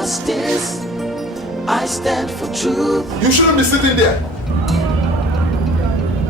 justice. I stand for truth. You shouldn't be sitting there.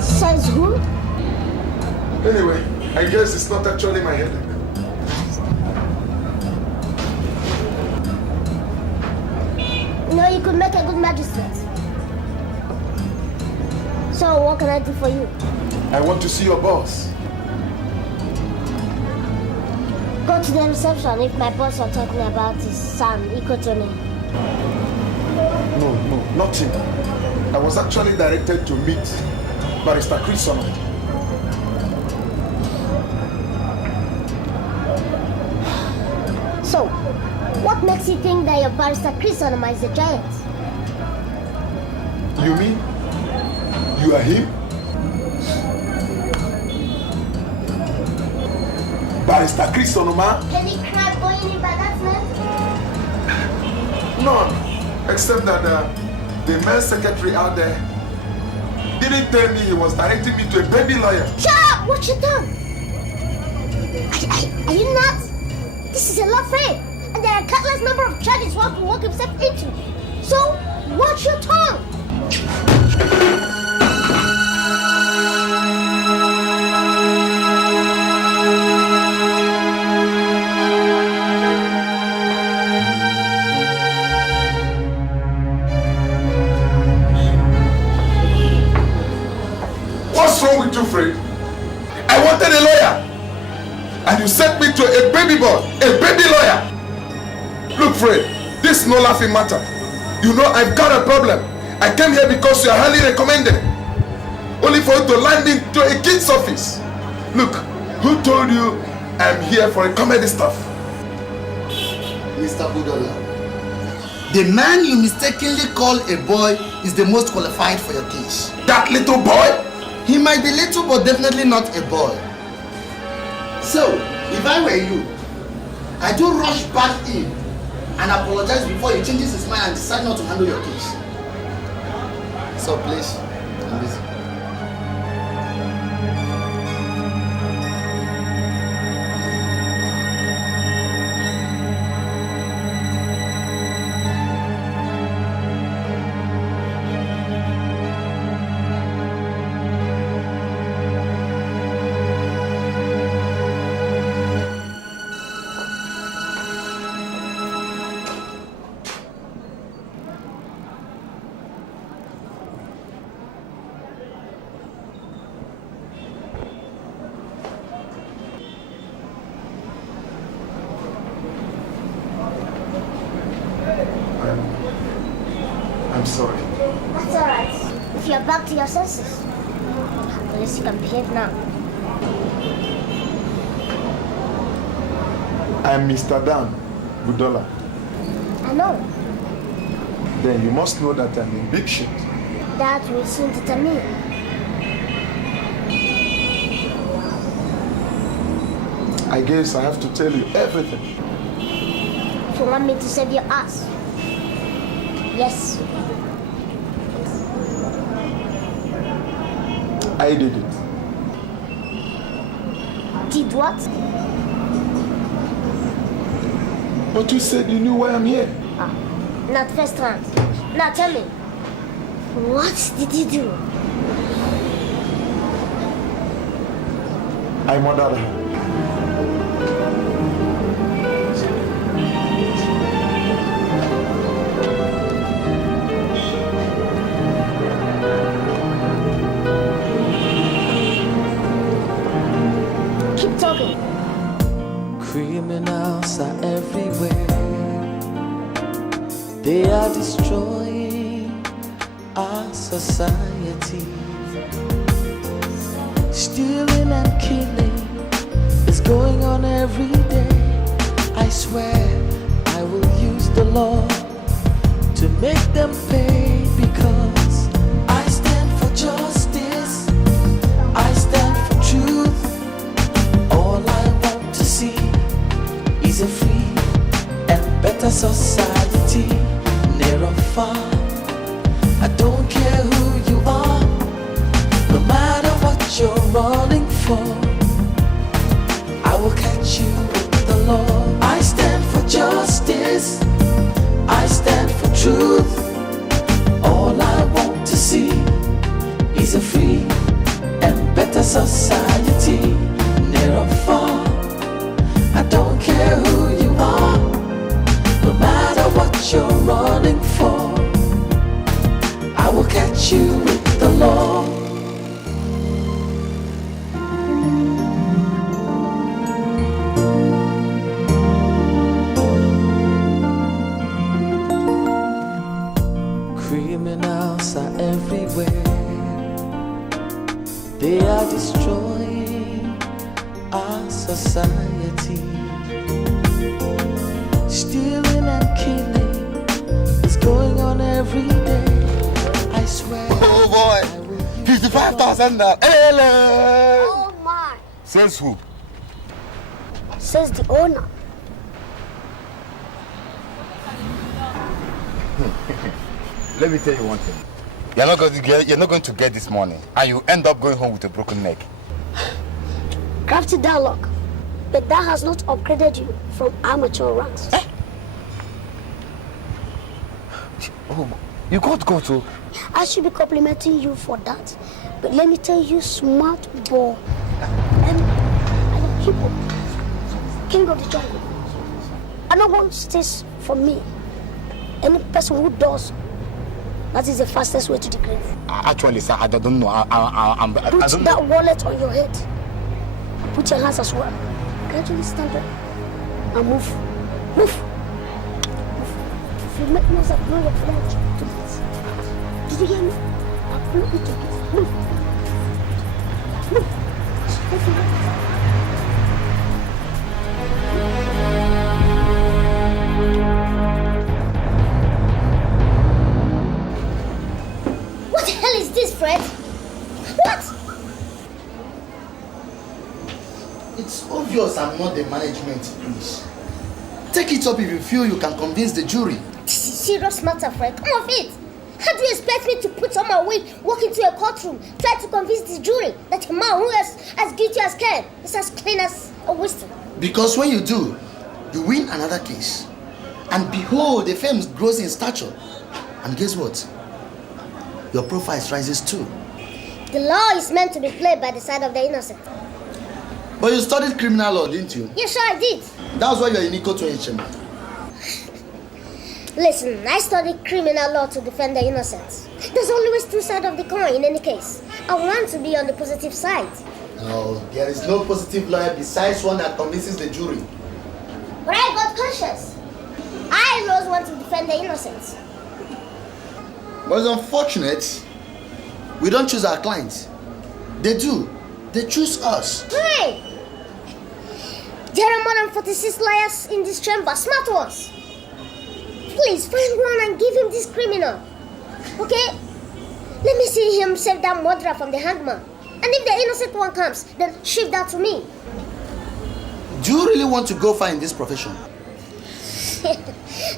Says who? Anyway, I guess it's not actually my headache. No, you could make a good magistrate. So what can I do for you? I want to see your boss. Go to the reception if my boss are talking about his son, Ikotone. No, not him. I was actually directed to meet Barrister Chris Solomon. So, what makes you think that your Barrister Chris Solomon is a giant? You mean you are him? Barrister Chris Solomon? Can he cry boy by that name? None, except that the men's secretary out there didn't tell me he was directing me to a baby lawyer. Shut up! Watch your tongue! Are you nuts? This is a law firm, and there are countless number of charges one can work himself into. So, watch your tongue! What's wrong with you, Fred? I wanted a lawyer, and you sent me to a baby boy, a baby lawyer. Look, Fred, this is no laughing matter. You know I've got a problem. I came here because you are highly recommended, only for you to land into a kid's office. Look, who told you I'm here for a comedy stuff? Mr. Budola, the man you mistakenly call a boy is the most qualified for your case. That little boy? He might be little, but definitely not a boy. So, if I were you, I do rush back in and apologize before he changes his mind and decides not to handle your case. So please, I'm busy. I'm sorry. That's alright. If you're back to your senses, at least you can behave now. I'm Mr. Dan Budola. I know. Then you must know that I'm in big shit. That will soon determine. I guess I have to tell you everything. If you want me to save your ass. Yes. I did it. Did what? But you said you knew why I'm here. Ah, not first round. Now tell me, what did you do? I murdered her. Keep talking. Criminals are everywhere. They are destroying our society. Stealing and killing is going on every day. I swear I will use the law to make them pay, because I stand for justice, I stand for truth. All I want to see is a free and better society, near or far. I don't care who you are, no matter what you're running for, I will catch you with the law. I stand for justice, what you're running for. I will catch you with the law. Criminals are everywhere. They are destroying our society. Stealing and killing is going on every day. I swear. Oh boy, 55,000 now. Hello. Oh my. Says who? Says the owner. Let me tell you one thing. You're not going to get this money, and you end up going home with a broken neck. Crafty dialogue. But that has not upgraded you from amateur ranks. Eh? Oh, you got to go to. I should be complimenting you for that. But let me tell you, smart boy. And I am people. King of the jungle. And no one stays for me. Any person who does, that is the fastest way to the grave. Actually, sir, I don't know. I Put don't that know. wallet on your head. Put your hands as well. Gradually stand up and move. Move. Move. If you make noise, I'll blow your flag to bits. Did you hear me? I'll blow you to bits. Move. Move. What the hell is this, Fred? What? It's obvious I'm not the management, please. Take it up if you feel you can convince the jury. This is serious matter, Fred. Come off it. How do you expect me to put on my wig, walk into a courtroom, try to convince the jury that a man who is as guilty as Ken is as clean as a whistle? Because when you do, you win another case. And behold, the fame grows in stature. And guess what? Your profile rises too. The law is meant to be played by the side of the innocent. But you studied criminal law, didn't you? Yes, sure I did. That's why you're in Iko to. Listen, I studied criminal law to defend the innocent. There's always two sides of the coin in any case. I want to be on the positive side. No, there is no positive lawyer besides one that convinces the jury. But I got conscience. I always want to defend the innocent. But it's unfortunate, we don't choose our clients. They do. They choose us. Hey! There are more than 46 lawyers in this chamber, smart ones. Please find one and give him this criminal. Okay? Let me see him save that murderer from the hangman. And if the innocent one comes, then shift that to me. Do you really want to go far in this profession?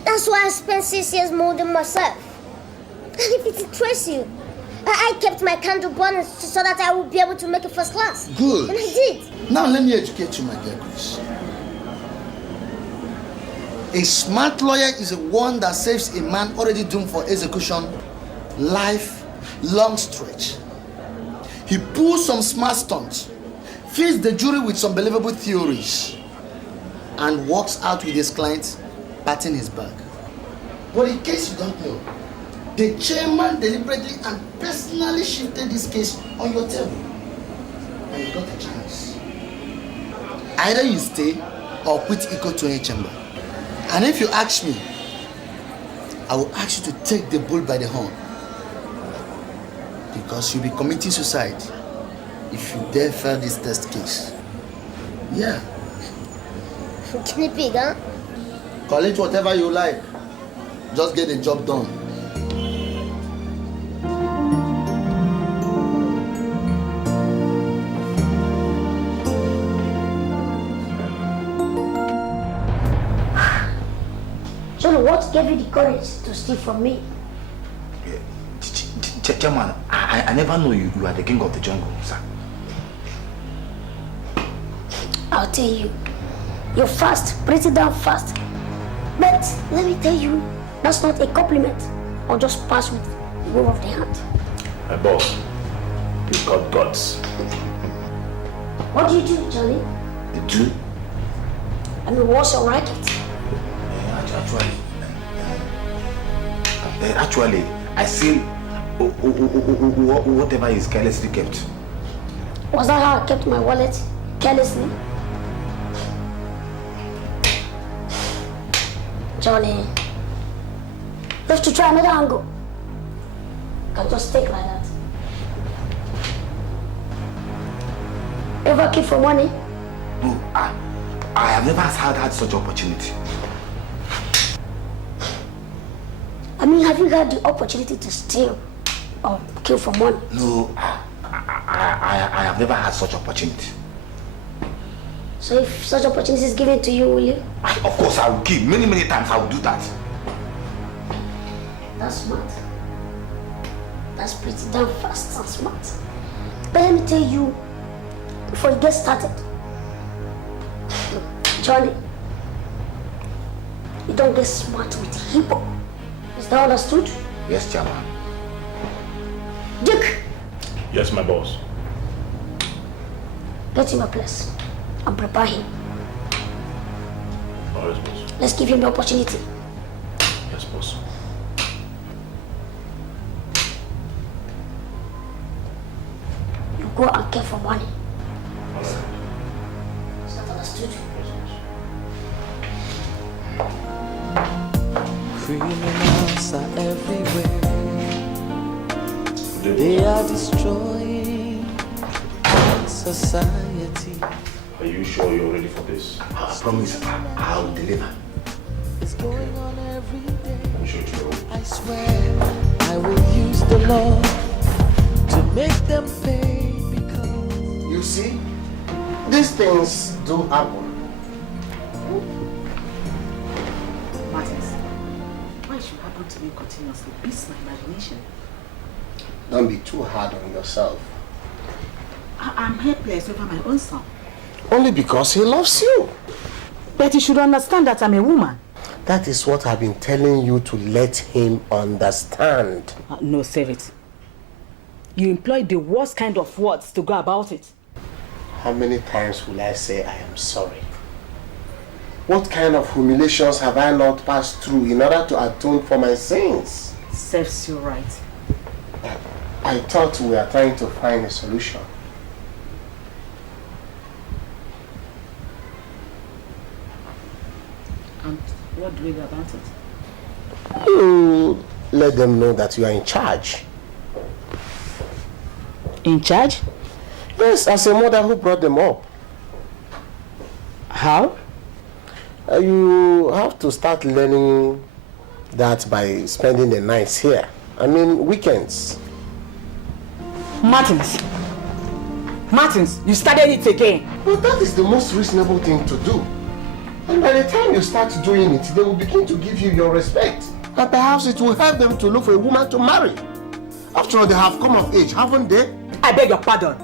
That's why I spent 6 years molding myself. And if it interests you, I kept my candle burning so that I would be able to make it first class. Good. And I did. Now let me educate you, my dear Chris. A smart lawyer is one that saves a man already doomed for execution life long stretch. He pulls some smart stunts, feeds the jury with some believable theories, and walks out with his client patting his back. But in case you don't know, the chairman deliberately and personally shifted this case on your table, and you got a chance. Either you stay or quit Iko to a chamber. And if you ask me, I will ask you to take the bull by the horn. Because you'll be committing suicide if you dare fail this test case. Yeah. Guinea pig, huh? Call it whatever you like. Just get the job done. So what gave you the courage to steal from me? Chairman, I never knew you are the king of the jungle, sir. I'll tell you. You're fast, pretty damn fast. But let me tell you, that's not a compliment or just pass with the wave of the hand. My boss, you've got guts. What do you do, Johnny? The two? I mean, what's your racket? Actually, Actually, I seal whatever is carelessly kept. Was that how I kept my wallet carelessly? Johnny, let's to try another angle. Can just take like that. Ever keep for money? No, I have never had such opportunity. I mean, have you had the opportunity to steal or kill for money? No, I have never had such opportunity. So if such opportunity is given to you, will you? Of course, I will give. Many times I will do that. That's smart. That's pretty damn fast and smart. But let me tell you, before you get started, Johnny, you don't get smart with hip-hop. Is that understood? Yes, Chairman. Dick, Yes, my boss. get him a place and prepare him. Oh, yes, boss. Let's give him the opportunity. Yes, boss. You go and care for money. All right. Is that understood? Criminals are everywhere. They are destroying our society. Are you sure you're ready for this? I promise I'll deliver. It's going on every day. I'm sure it's your I swear I will use the law to make them pay because You see, these things do happen. Martins, why should happen to me continuously beats my imagination. Don't be too hard on yourself. I'm helpless over my own son. Only because he loves you. But you should understand that I'm a woman. That is what I've been telling you to let him understand. No, save it. You employ the worst kind of words to go about it. How many times will I say I am sorry? What kind of humiliations have I not passed through in order to atone for my sins? Serves you right. I thought we were trying to find a solution. And what do we do about it? You let them know that you are in charge. In charge? Yes, as a mother who brought them up. How? You have to start learning that by spending the nights here. I mean, weekends. Martins, you started it again. But that is the most reasonable thing to do. And by the time you start doing it, they will begin to give you your respect. And perhaps it will help them to look for a woman to marry. After all, they have come of age, haven't they? I beg your pardon.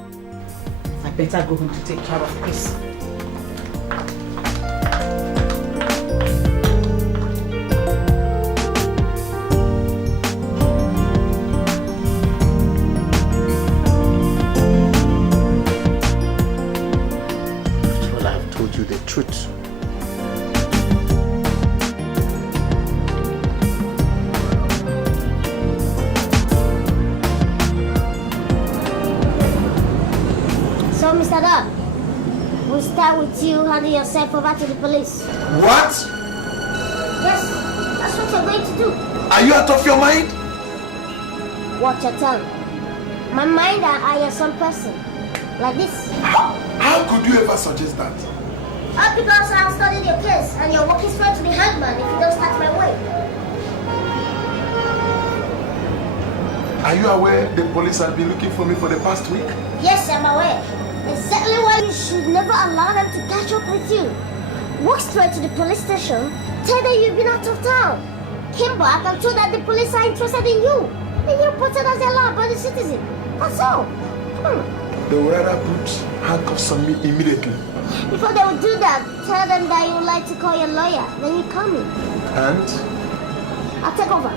I better go home to take care of Chris. Well, I've told you the truth. So, Mr. Dog, we'll start with you handing yourself over to the police. What? Yes, that's what you're going to do. Are you out of your mind? Watch your tongue. My mind and I are some person. Like this. How could you ever suggest that? All because I'm studying your case and you're working straight to the hangman if you don't start my way. Are you aware the police have been looking for me for the past week? Yes, I'm aware. Exactly why you should never allow them to catch up with you. Walk straight to the police station, tell them you've been out of town. Came back and told that the police are interested in you. And you're reported as a law-abiding citizen. That's all. They would rather put handcuffs on me immediately. Before they will do that, tell them that you would like to call your lawyer. Then you call me. And? I'll take over.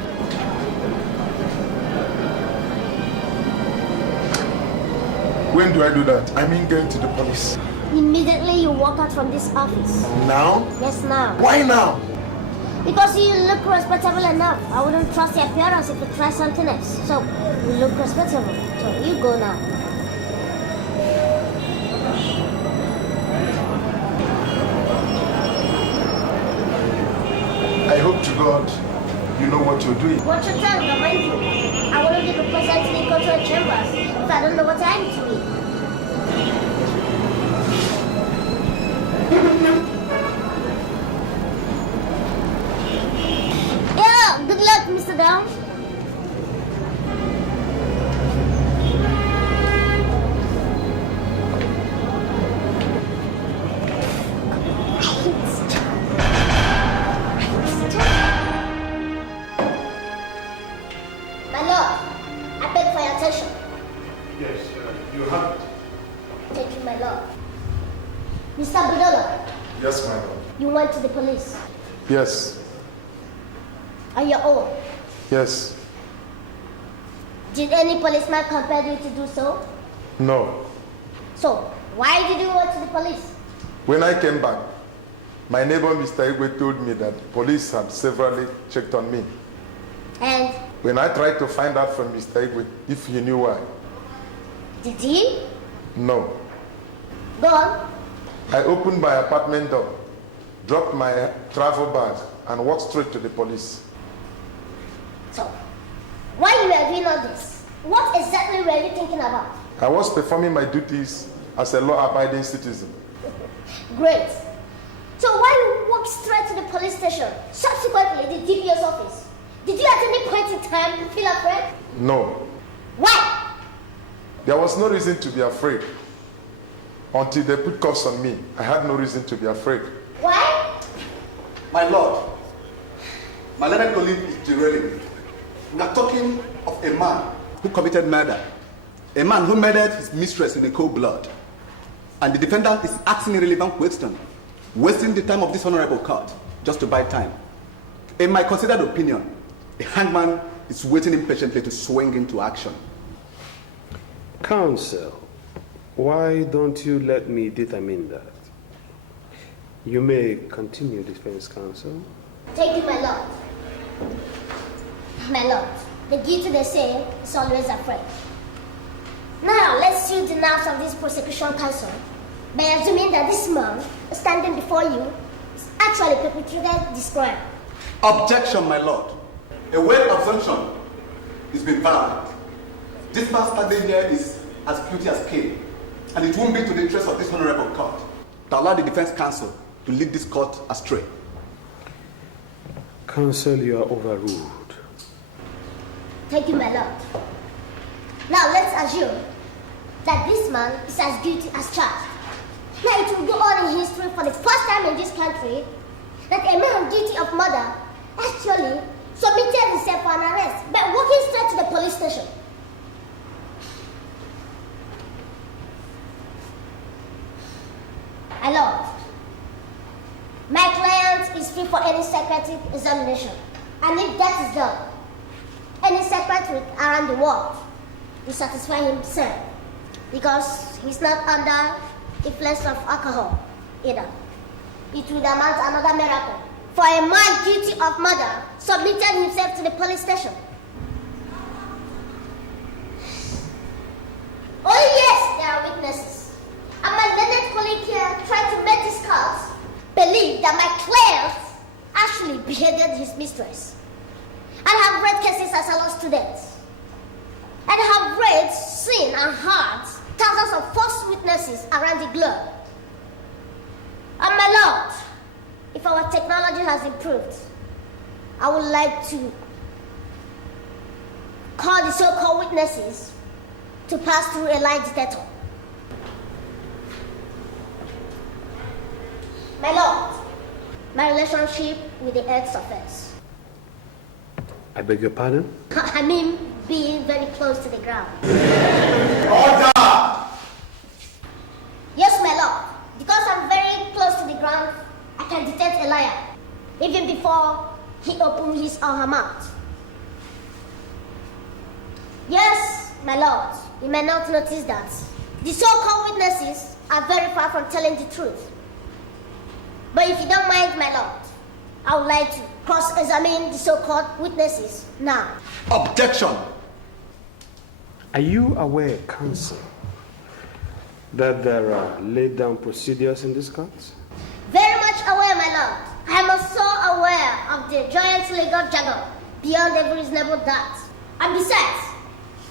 When do I do that? I mean going to the police. Immediately you walk out from this office. Now? Yes, now. Why now? Because you look respectable enough. I wouldn't trust your appearance if you try something else. So, you look respectable. So, you go now. I hope to God you know what you're doing. Watch your tongue, remind you. I wouldn't be represented in cultural chambers if I don't know what I'm doing. Yeah, good luck, Mr. Down. My lord, I beg for your attention. Yes, you have it. Thank you, my lord. Mr. Budola, Yes, my lord. you went to the police Yes, on your own. yes, Did any policeman compel you to do so? no. So, why did you go to the police? When I came back, my neighbor Mr. Igwe told me that the police had severally checked on me. And When I tried to find out from Mr. Igwe if he knew why, did he? no. Go on. I opened my apartment door, dropped my travel bag, and walked straight to the police. So, while you were doing all this, what exactly were you thinking about? I was performing my duties as a law-abiding citizen. Great. So why you walked straight to the police station, subsequently the DPO's office? Did you at any point in time feel afraid? No, Why? there was no reason to be afraid. Until they put cuffs on me, I had no reason to be afraid. Why? My lord, my learned colleague is derailing me. We are talking of a man who committed murder. A man who murdered his mistress in a cold blood. And the defendant is asking irrelevant questions, wasting the time of this honorable court just to buy time. In my considered opinion, the hangman is waiting impatiently to swing into action. Counsel, why don't you let me determine that? You may continue, defense counsel. Thank you, my lord. My lord, the guilty, they say, is always afraid. Now, let's see the nerves of this prosecution counsel by assuming that this man standing before you is actually perpetrated this crime. Objection, my lord. A word of assumption is been valid. This man standing here is as guilty as Cain, and it won't be to the interest of this honorable court to allow the defense counsel to lead this court astray. Counsel, you are overruled. Thank you, my lord. Now, let's assume that this man is as guilty as charged. Now, it will go on in history for the first time in this country that a man guilty of murder actually submitted himself for an arrest by walking straight to the police station. My lord, my client is free for any psychiatric examination. And if that is done, any psychiatrist around the world will satisfy himself because he's not under influence of alcohol either. It would amount to another miracle for a man guilty of murder submitted himself to the police station. Oh yes, there are witnesses. And my learned colleague here tried to make this court believe that my client actually beheaded his mistress. And have read cases as a law student. And have read, seen, and heard thousands of false witnesses around the globe. And my lord, if our technology has improved, I would like to call the so-called witnesses to pass through a lie detector. My lord, my relationship with the ex-offense. I beg your pardon? I mean, being very close to the ground. Order! Yes, my lord. Because I'm very close to the ground, I can detect a liar, even before he opens his or her mouth. Yes, my lord. You may not notice that. The so-called witnesses are very far from telling the truth. But if you don't mind, my lord, I would like to cross-examine the so-called witnesses now. Objection. Are you aware, counsel, that there are laid down procedures in this court? Very much aware, my lord. I am also aware of the giant legal jargon beyond every reasonable doubt. And besides,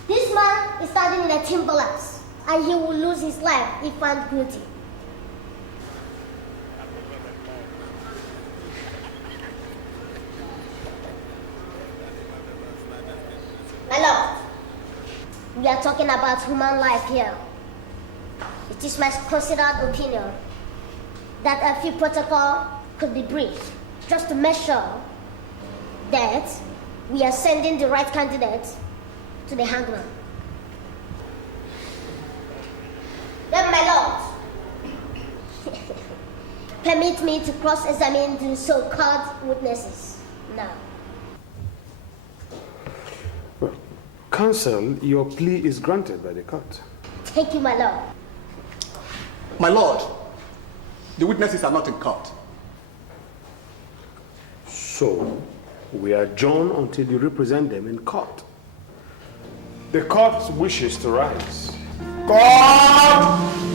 this man is standing in a timberlands, and he will lose his life if found guilty. My lord, we are talking about human life here. It is my considered opinion that a few protocol could be briefed just to make sure that we are sending the right candidate to the hangman. Then, my lord, permit me to cross-examine the so-called witnesses now. Well, counsel, your plea is granted by the court. Thank you, my lord. My lord, the witnesses are not in court. So, we adjourn until you represent them in court. The court wishes to rise. God!